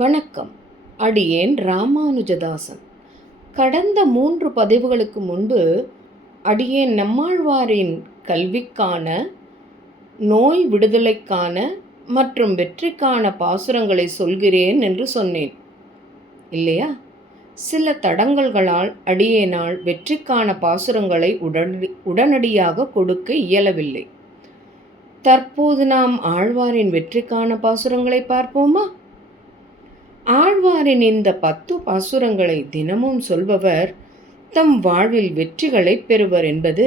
வணக்கம். அடியேன் ராமானுஜதாசன். கடந்த 3 பதிவுகளுக்கு முன்பு அடியேன் நம்மாழ்வாரின் கல்விக்கான, நோய் விடுதலைக்கான மற்றும் வெற்றிக்கான பாசுரங்களை சொல்கிறேன் என்று சொன்னேன் இல்லையா? சில தடங்கல்களால் அடியேனால் வெற்றிக்கான பாசுரங்களை உடனடியாக கொடுக்க இயலவில்லை. தற்போது நாம் ஆழ்வாரின் வெற்றிக்கான பாசுரங்களை பார்ப்போமா? ஆழ்வாரின் இந்த 10 பாசுரங்களை தினமும் சொல்பவர் தம் வாழ்வில் வெற்றிகளை பெறுவர் என்பது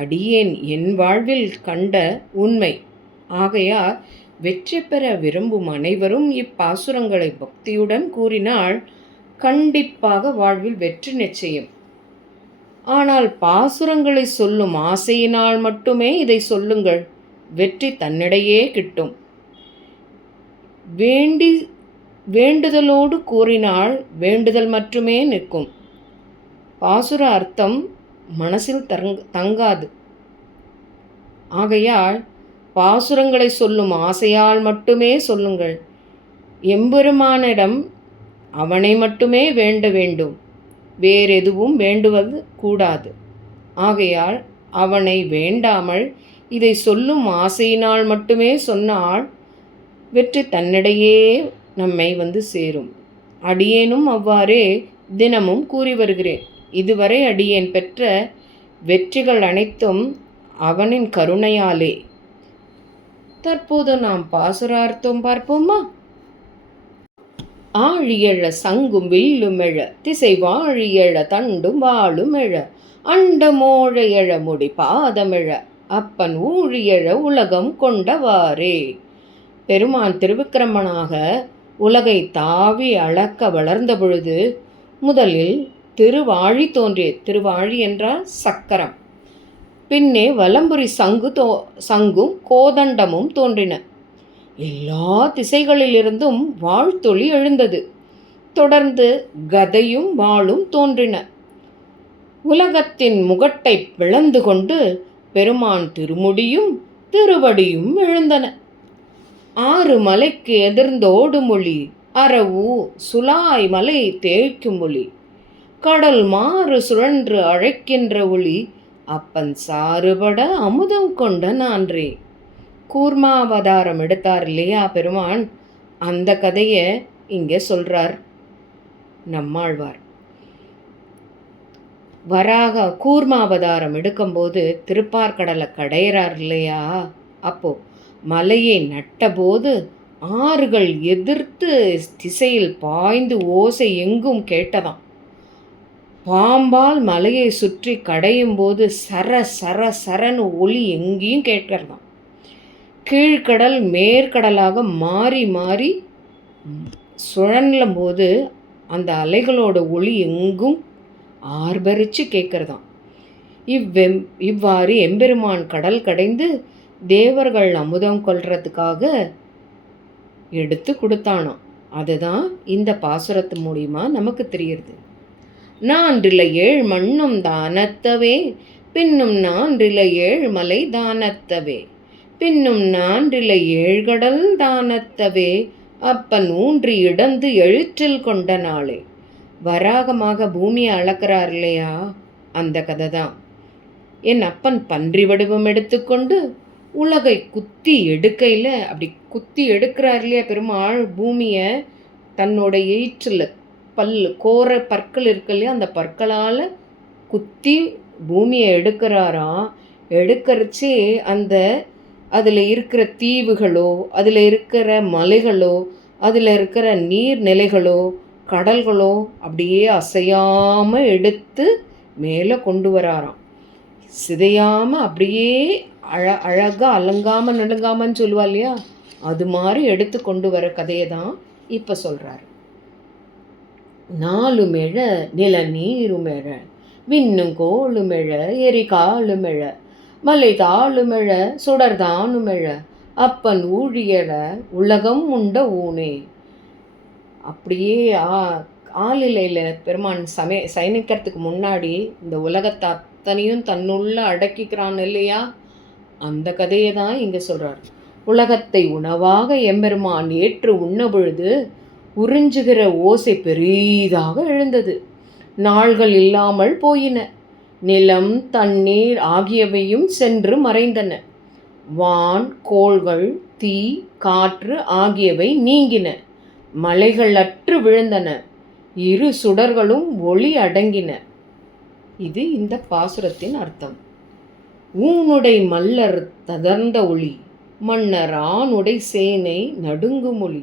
அடியேன் என் வாழ்வில் கண்ட உண்மை. ஆகையால் வெற்றி பெற விரும்பும் அனைவரும் இப்பாசுரங்களை பக்தியுடன் கூறினால் கண்டிப்பாக வாழ்வில் வெற்றி நிச்சயம். ஆனால் பாசுரங்களை சொல்லும் ஆசையினால் மட்டுமே இதை சொல்லுங்கள், வெற்றி தன்னிடையே கிட்டும். வேண்டுதலோடு கூறினால் வேண்டுதல் மட்டுமே நிற்கும். பாசுர அர்த்தம் மனசில் தங்காது. ஆகையால் பாசுரங்களை சொல்லும் ஆசையால் மட்டுமே சொல்லுங்கள். எம்பெருமானிடம் அவனை மட்டுமே வேண்ட வேண்டும், வேறெதுவும் வேண்டுவது கூடாது. ஆகையால் அவனை வேண்டாமல் இதை சொல்லும் ஆசையினால் மட்டுமே சொன்னால் வெற்றி தன்னிடையே நம்மை சேரும். அடியேனும் அவ்வாறே தினமும் கூறி வருகிறேன். இதுவரை அடியேன் பெற்ற வெற்றிகள் அனைத்தும் அவனின் கருணையாலே. தற்போது நாம் பாசுரார்த்தம் பார்ப்போமா? ஆழியழ சங்கும் வில்லுமெழ, திசை வாழியழ தண்டும் வாழுமெழ, அண்டமோழையழ முடி பாதமெழ, அப்பன் ஊழியழ உலகம் கொண்டவாறே. பெருமான் திருவிக்கிரமனாக உலகை தாவி அளக்க வளர்ந்த பொழுது முதலில் திருவாழி தோன்றிய. திருவாழி என்றால் சக்கரம். பின்னே வலம்புரி சங்கும் கோதண்டமும் தோன்றின. எல்லா திசைகளிலிருந்தும் வாழ்த்தொளி எழுந்தது. தொடர்ந்து கதையும் வாளும் தோன்றின. உலகத்தின் முகட்டை பிளந்து கொண்டு பெருமான் திருமுடியும் திருவடியும் எழுந்தன. 6 மலைக்கு எதிர்ந்தோடும் ஒளி, அரவு சுலாய் மலை தேய்க்கும் ஒளி, கடல் மாறு சுழன்று அழைக்கின்ற ஒளி, அப்பன் சாறுபட அமுதம் கொண்ட நான்றே. கூர்மாவதாரம் எடுத்தார் இல்லையா பெருமான், அந்த கதையை இங்கே சொல்றார் நம்மாழ்வார். வராக கூர்மாவதாரம் எடுக்கும்போது திருப்பார்கடலை கடையிறார் இல்லையா, அப்போ மலையை நட்டபோது ஆறுகள் எதிர்த்து திசையில் பாய்ந்து ஓசை எங்கும் கேட்டதாம். பாம்பால் மலையை சுற்றி கடையும் போது சர சர சரன்னு ஒளி எங்கேயும் கேட்கிறதாம். கீழ்கடல் மேற்கடலாக மாறி மாறி சுழலும் போது அந்த அலைகளோட ஒளி எங்கும் ஆர்ப்பரிச்சு கேட்கிறதாம். இவ்வாறு எம்பெருமான் கடல் கடைந்து தேவர்கள் அமுதம் கொள்றதுக்காக எடுத்து கொடுத்தானோம். அதுதான் இந்த பாசுரத்து மூலியமா நமக்கு தெரியுது. நான்றில 7 மண்ணும் தானத்தவே, பின்னும் நான்றில 7 மலை தானத்தவே, பின்னும் நான்றில 7 கடல் தானத்தவே, அப்பன் ஊன்றி இடந்து எழுற்றில் கொண்ட நாளே. வராகமாக பூமியை அளக்கிறார் இல்லையா, அந்த கதை தான். என் அப்பன் பன்றி வடிவம் எடுத்துக்கொண்டு உலகை குத்தி எடுக்கையில், அப்படி குத்தி எடுக்கிறார் இல்லையா பெருமாள், பூமியை தன்னோட எயிற்றில் கோர பற்கள் இருக்கு இல்லையா, அந்த பற்களால் குத்தி பூமியை எடுக்கிறாராம். எடுக்கிறச்சே அதில் இருக்கிற தீவுகளோ, அதில் இருக்கிற மலைகளோ, அதில் இருக்கிற நீர்நிலைகளோ, கடல்களோ அப்படியே அசையாமல் எடுத்து மேலே கொண்டு வராராம். சிதையாமல் அப்படியே அழகாக அலங்காமல் நடுங்காமன்னு சொல்லுவா இல்லையா, அது மாதிரி எடுத்து கொண்டு வர கதையை தான் இப்போ சொல்கிறார். 4 மெழ நில நீருமெழ, விண்ணும் கோளுமெழ எரிகாலுமெழ, மலை தாளுமெழ சுடர்தானுமெழ, அப்பன் ஊழியழ உலகம் உண்ட ஊனே. அப்படியே ஆளிலையில் பெருமான் சயனிக்கிறதுக்கு முன்னாடி இந்த உலகத்தை அத்தனையும் தன்னுள்ள அடக்கிக்கிறான் இல்லையா, அந்த கதையை தான் இங்கே சொல்கிறார். உலகத்தை உணவாக எம்பெருமான் ஏற்று உண்ண பொழுது உறிஞ்சுகிற ஓசை பெரிதாக எழுந்தது. நாள்கள் இல்லாமல் போயின. நிலம், தண்ணீர் ஆகியவையும் சென்று மறைந்தன. வான், கோள்கள், தீ, காற்று ஆகியவை நீங்கின. மலைகள் அற்று விழுந்தன. இரு சுடர்களும் ஒளி அடங்கின. இது இந்த பாசுரத்தின் அர்த்தம். ஊனுடை மல்லர் தகர்ந்த ஒளி, மன்னர் ஆணுடை சேனை நடுங்கும் ஒளி,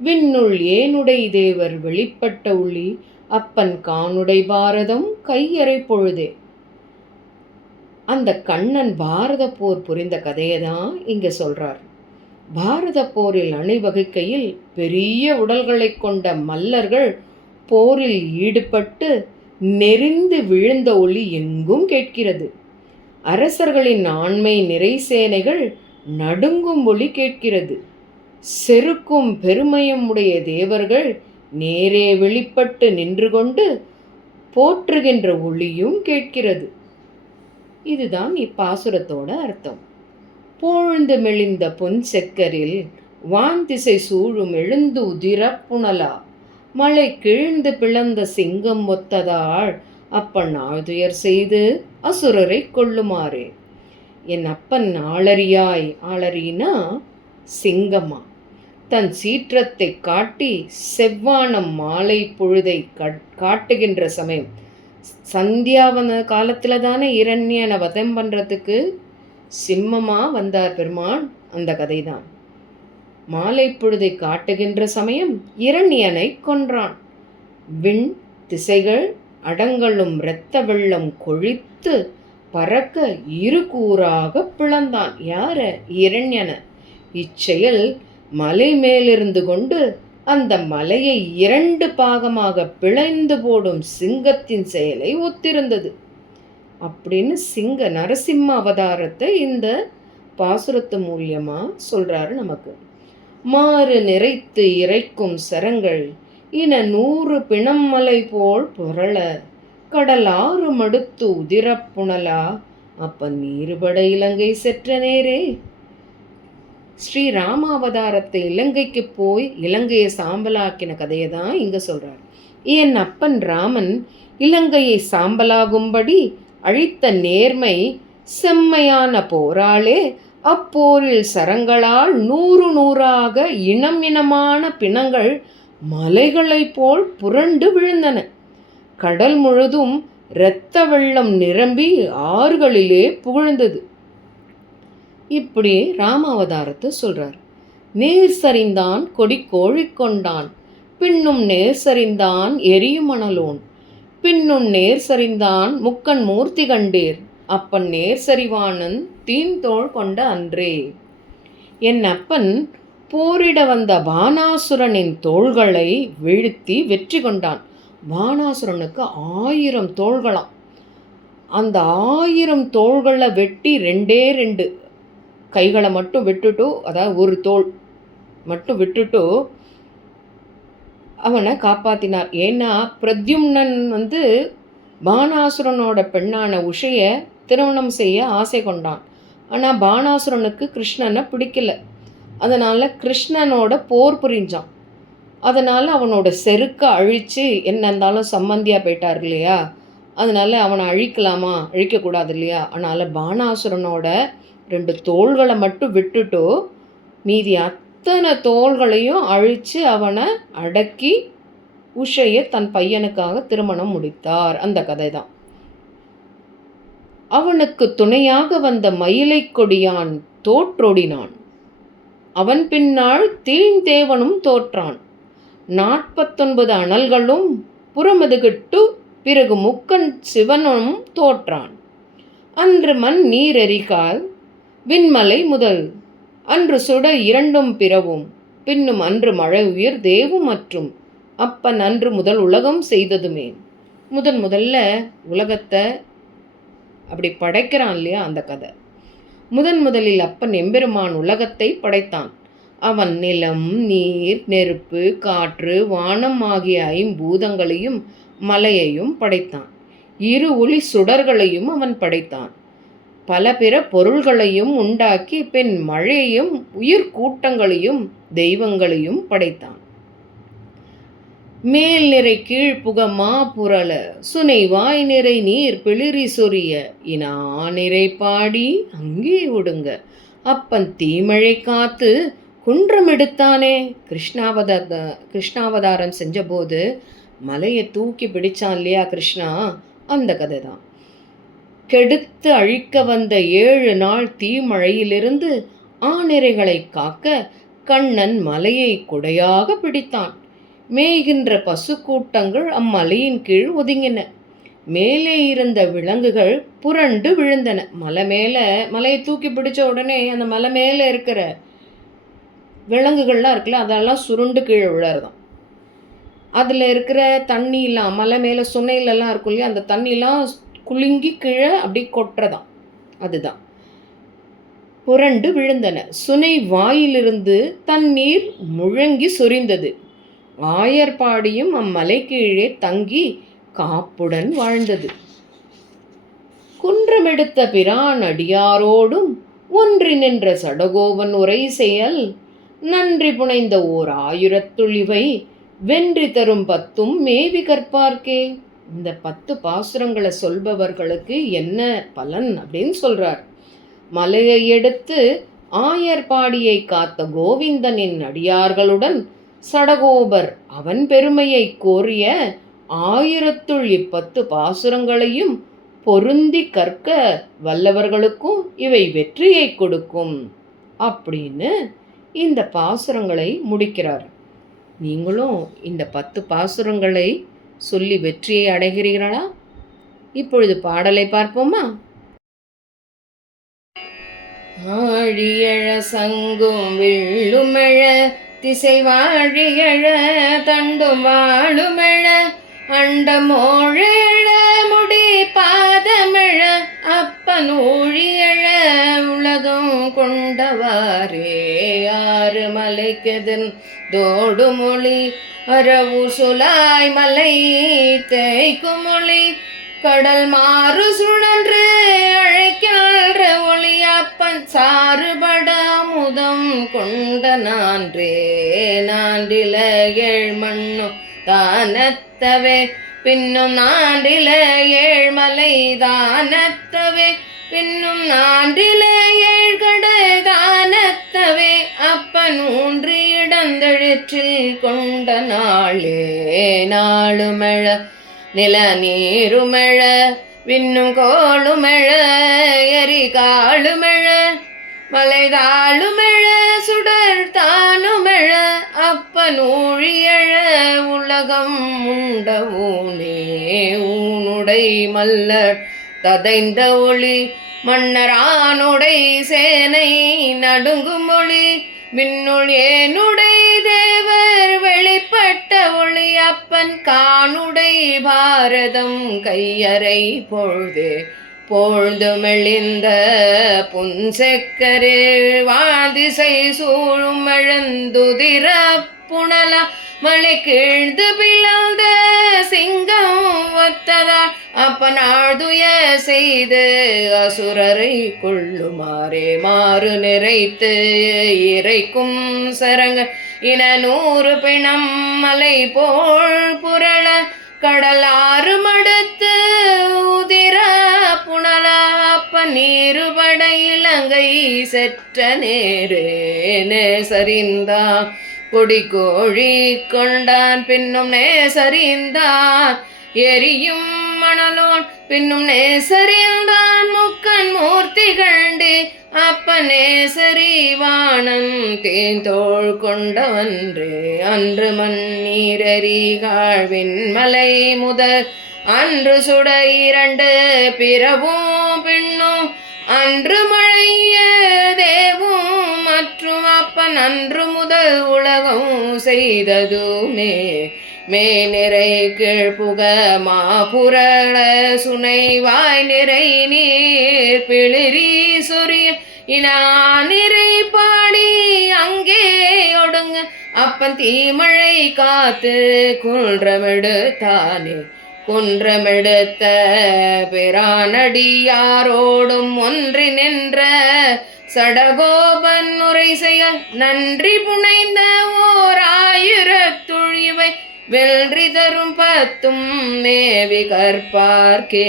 விண்ணுள் ஏனுடை தேவர் வெளிப்பட்ட ஒளி, அப்பன் காணுடை பாரதம் கையறை பொழுதே. அந்த கண்ணன் பாரத போர் புரிந்த கதையை தான் இங்கே சொல்கிறார். பாரத போரில் அணிவகுக்கையில் பெரிய உடல்களை கொண்ட மல்லர்கள் போரில் ஈடுபட்டு நெறிந்து விழுந்த ஒளி எங்கும் கேட்கிறது. அரசர்களின் ஆண்மை நிறை சேனைகள் நடுங்கும் ஒளி கேட்கிறது. செருக்கும் பெருமையும் உடைய தேவர்கள் நேரே வெளிப்பட்டு நின்று கொண்டு போற்றுகின்ற ஒளியும் கேட்கிறது. இதுதான் இப்பாசுரத்தோட அர்த்தம். போழ்ந்து மெலிந்த பொன் செக்கரில் வான்திசை சூழும் எழுந்து உதிரப்புணலா, மலை கிழ்ந்து பிளந்த சிங்கம் ஒத்ததாள், அப்பன் ஆழ்துயர் செய்து அசுரரை கொள்ளுமாறே. என் அப்பன் ஆளறியாய், ஆளறினா சிங்கம்மா, தன் சீற்றத்தை காட்டி செவ்வானம் மாலை பொழுதை காட்டுகின்ற சமயம், சந்தியாவன காலத்தில் தானே இரண்யனை வதம் பண்ணுறதுக்கு சிம்மமாக வந்தார் பெருமான். அந்த கதை தான். மாலை பொழுதை காட்டுகின்ற சமயம் இரண்யனை கொன்றான். விண் திசைகள் அடங்களும் இரத்த வெள்ளம் கொழித்து பறக்க இரு கூறாக பிளந்தான். யார? இரண்யன. இச்செயல் மலை மேலிருந்து கொண்டு அந்த மலையை 2 பாகமாக பிளந்து போடும் சிங்கத்தின் செயலை ஒத்திருந்தது அப்படின்னு நரசிம்ம அவதாரத்தை இந்த பாசுரத்து மூலியமா சொல்றாரு நமக்கு. மாறு நிறைத்து இறைக்கும் சரங்கள் இன 100 பிணம்மலை போல் புரள, கடலாறு மடுத்து உதிரப்புணலா, அப்ப நீருபட இலங்கை செற்ற நேரே. ஸ்ரீராமாவதாரத்தை இலங்கைக்கு போய் இலங்கையை சாம்பலாக்கின கதையை தான் இங்கே சொல்கிறார். என் அப்பன் ராமன் இலங்கையை சாம்பலாகும்படி அழித்த நேர்மை செம்மையான போராளே, அப்போரில் சரங்களால் 100 இனம் இனமான பிணங்கள் மலைகளைப் போல் புரண்டு விழுந்தன. கடல் முழுதும் இரத்த வெள்ளம் நிரம்பி ஆறுகளிலே புகழ்ந்தது. இப்படி ராமாவதாரத்தை சொல்கிறார். நேர் சரிந்தான் கொடி கோழி கொண்டான், பின்னும் நேர் சரிந்தான் எரியும் மணலோன், பின்னும் நேர் சரிந்தான் முக்கன் மூர்த்தி கண்டீர், அப்பன் நேர் சரிவானன் தீன்தோள் கொண்ட அன்றே. என் அப்பன் போரிட வந்த பானாசுரனின் தோள்களை வீழ்த்தி வெற்றி கொண்டான். பானாசுரனுக்கு 1000 தோள்களாம். அந்த 1000 தோள்களை வெட்டி 2 கைகளை மட்டும் விட்டுட்டு, அதாவது ஒரு தோள் மட்டும் விட்டுட்டு அவனை காப்பாற்றினார். ஏன்னா பிரத்யும்னன் பானாசுரனோட பெண்ணான உஷையை திருமணம் செய்ய ஆசை கொண்டான். ஆனால் பானாசுரனுக்கு கிருஷ்ணனை பிடிக்கல. அதனால் கிருஷ்ணனோட போர் புரிஞ்சான். அதனால் அவனோட செருக்க அழித்து என்ன இருந்தாலும் சம்மந்தியாக போயிட்டார் இல்லையா, அதனால் அவனை அழிக்கலாமா, அழிக்கக்கூடாது இல்லையா. அதனால் பானாசுரனோட 2 தோள்களை மட்டும் விட்டுட்டு மீதி அத்தனை தோள்களையும் அழித்து அவனை அடக்கி உஷையை தன் பையனுக்காக திருமணம் முடித்தார். அந்த கதை தான். அவனுக்கு துணையாக வந்த மயிலை கொடியான் தோற்றோடினான். அவன் பின்னால் தீழ்ந்தேவனும் தோற்றான். 49 அனல்களும் புறமதுகிட்டு பிறகு முக்கன் சிவனும் தோற்றான். அன்று மண் நீரெறிகால் விண்மலை முதல், அன்று சுட 2 பிறவும், பின்னும் அன்று மழை உயிர் தேவும் மற்றும், அப்பன் அன்று முதல் உலகம் செய்ததுமே. முதல்ல உலகத்தை அப்படி படைக்கிறான் இல்லையா, அந்த கதை. முதலில் அப்பன் எம்பெருமான் உலகத்தை படைத்தான். அவன் நிலம், நீர், நெருப்பு, காற்று, வானம் ஆகிய 5 பூதங்களையும் மலையையும் படைத்தான். 2 ஒளி சுடர்களையும் அவன் படைத்தான். பல பிற பொருள்களையும் உண்டாக்கி பின் மழையையும் உயிர் கூட்டங்களையும் தெய்வங்களையும் படைத்தான். மேல் நிறை கீழ்ப்புக மாப்புரள சுனை வாய் நிறை நீர் பிளிரி சொரிய இனா நிறை பாடி அங்கே ஒடுங்க அப்பன் தீமழை காத்து குன்றம் எடுத்தானே. கிருஷ்ணாவதாரம் செஞ்சபோது மலையை தூக்கி பிடிச்சான் இல்லையா கிருஷ்ணா, அந்த கதை தான். கெடுத்து அழிக்க வந்த 7 நாள் தீமழையிலிருந்து ஆநிரைகளை காக்க கண்ணன் மலையை குடையாக பிடித்தான். மேய்கின்ற பசு கூட்டங்கள் அம்மலையின் கீழ் ஒதுங்கின. மேலே இருந்த விலங்குகள் புரண்டு விழுந்தன. மலையை தூக்கி பிடிச்ச உடனே அந்த மலை மேலே இருக்கிற விலங்குகள்லாம் இருக்குல்ல, அதெல்லாம் சுருண்டு கீழே விழறதான். அதில் இருக்கிற தண்ணியெலாம் மலை மேலே சுனையிலலாம் இருக்கும் இல்லையா, அந்த தண்ணியெலாம் குலுங்கி கீழே அப்படி கொட்டுறதான். அதுதான் புரண்டு விழுந்தன. சுனை வாயிலிருந்து தண்ணீர் முழங்கி சொரிந்தது. ஆயர்பாடியும் அம்மலை கீழே தங்கி காப்புடன் வாழ்ந்தது. குன்றமெடுத்த பிரான் அடியாரோடும் ஒன்றி நின்ற சடகோபன் உரை செயல் நன்றி புனைந்த ஓர் 1000 இவை வென்றி தரும் 10 மேவி கற்பார்க்கே. இந்த 10 பாசுரங்களை சொல்பவர்களுக்கு என்ன பலன் அப்படின்னு சொல்றார். மலையை எடுத்து ஆயர்பாடியை காத்த கோவிந்தனின் அடியார்களுடன் சடகோபர் அவன் பெருமையை கோரிய 1010 பாசுரங்களையும் பொருந்தி கற்க வல்லவர்களுக்கும் இவை வெற்றியை கொடுக்கும் அப்படின்னு இந்த பாசுரங்களை முடிக்கிறார். நீங்களும் இந்த 10 பாசுரங்களை சொல்லி வெற்றியை அடைகிறீர்களா? இப்பொழுது பாடலை பார்ப்போமா? ஆழியழ சங்கும் வில்லுமெழ திசை வாழியழ தண்டும் வாழுமெழ அண்டமோழெழ முடி பாதமெழ அப்பன் ஊழியழ உலகம் கொண்டவாரே. 6 மலைக்கெதன் தோடுமொழி அரவு சுலாய் மலை தேய்க்கும் மொழி கடல் மாறு சுழன்று அழைக்கின்ற ஒளி அப்பன் சாறுபட முதம் கொண்ட நான்றே. நாண்டில 7 மண்ணும் தானத்தவே பின்னும் நாண்டில 7 மலை தானத்தவே பின்னும் நாண்டில 7 கடல் தானத்தவே அப்பன் ஊன்றி இடந்தெழுற்றில் கொண்ட நாளே. நாளுமெழ நில நீருமெழ விண்ணும் கோளுமெழ எரி காளுமெழ மலை தாளுமெழ சுடர் தானுமெழ அப்பன் ஊழியழ உலகம் உண்ட ஊனே. ஊனுடை மல்லர் ததைந்த ஒளி மன்னரானுடை சேனை நடுங்கும் ஒளி மின்னுள் ஏனுடை தேவர் வெளிப்பட்ட ஒளி அப்பன் காணுடை பாரதம் கையறை பொழுதே. பொழுது மெளிந்த புன்செக்கரே வாதிசை சூழும் எழுந்துதிர புனல மலை கீழ்ந்து பிளந்த சிங்கம் ஒத்ததா அப்பன் ஆழ்துய செய்து அசுரரை கொள்ளுமாறே. மாறு நிறைத்து இறைக்கும் சரங்க இன 100 பிணம் மலை போல் புரள கடலாறு மடுத்து உதிர புனல அப்பன் நீருபட இலங்கை செற்ற நேரே. நேசறிந்தான் கொடி கோழி கொண்டான் பின்னும் நேசறிந்தான் எரியும் மணலோன் பின்னும் நேசறிந்தான் முக்கன் மூர்த்தி கண்டு அப்பன் நேசரி வாணன் தேந்தோள் கொண்டவன்றே. அன்று மண்ணீரறி காழ்வின் மலை முதல் அன்று சுட 2 பிறவும் பின்னும் அன்று மழைய தேவும் மற்றும் அப்பன் அன்று முதல் உலகம் செய்ததுமே. மேநிறை கீழ்ப்புக மாபுரள சுனை வாய் நிறை நீர் பிளிரி சொரிய இனா நிறை பாடி அங்கே ஒடுங்க அப்பன் தீமழை காத்து குன்றமெடுத்தானே. குன்றமெடுத்த பிரானடியாரோடும் ஒன்றி நின்ற சடகோபன் உரை செயல் நன்றி புனைந்த ஓர் 1010 இவை வெல்றி தரும் பத்தும் மேவி கற்பார்க்கே.